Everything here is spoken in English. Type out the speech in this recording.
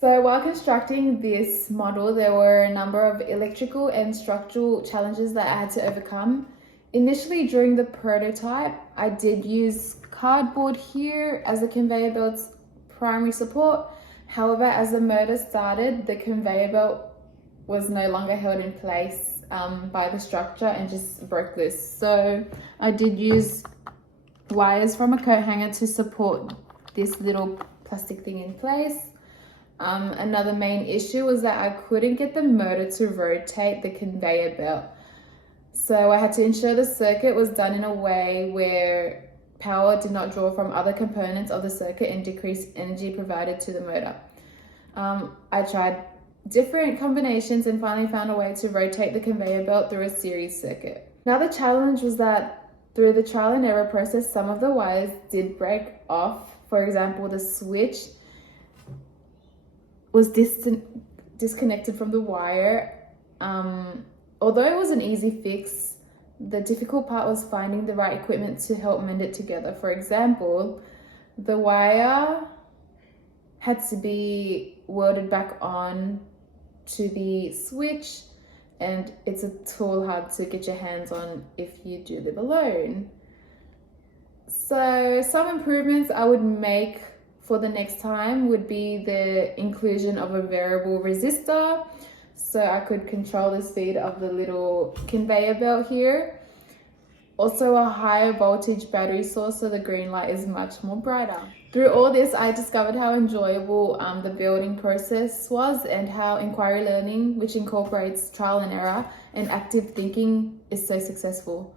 So while constructing this model, there were a number of electrical and structural challenges that I had to overcome. Initially, during the prototype, I did use cardboard here as the conveyor belt's primary support. However, as the motor started, the conveyor belt was no longer held in place by the structure and just broke loose. So I did use wires from a coat hanger to support this little plastic thing in place. Another main issue was that I couldn't get the motor to rotate the conveyor belt. So I had to ensure the circuit was done in a way where power did not draw from other components of the circuit and decrease energy provided to the motor. I tried different combinations and finally found a way to rotate the conveyor belt through a series circuit. Another challenge was that through the trial and error process, some of the wires did break off. For example, the switch was disconnected from the wire. Although it was an easy fix, the difficult part was finding the right equipment to help mend it together. For example, the wire had to be welded back on to the switch, and it's a tool hard to get your hands on if you do live alone. So some improvements I would make for the next time would be the inclusion of a variable resistor, so I could control the speed of the little conveyor belt here. Also a higher voltage battery source so the green light is much more brighter. Through all this, I discovered how enjoyable the building process was and how inquiry learning, which incorporates trial and error and active thinking, is so successful.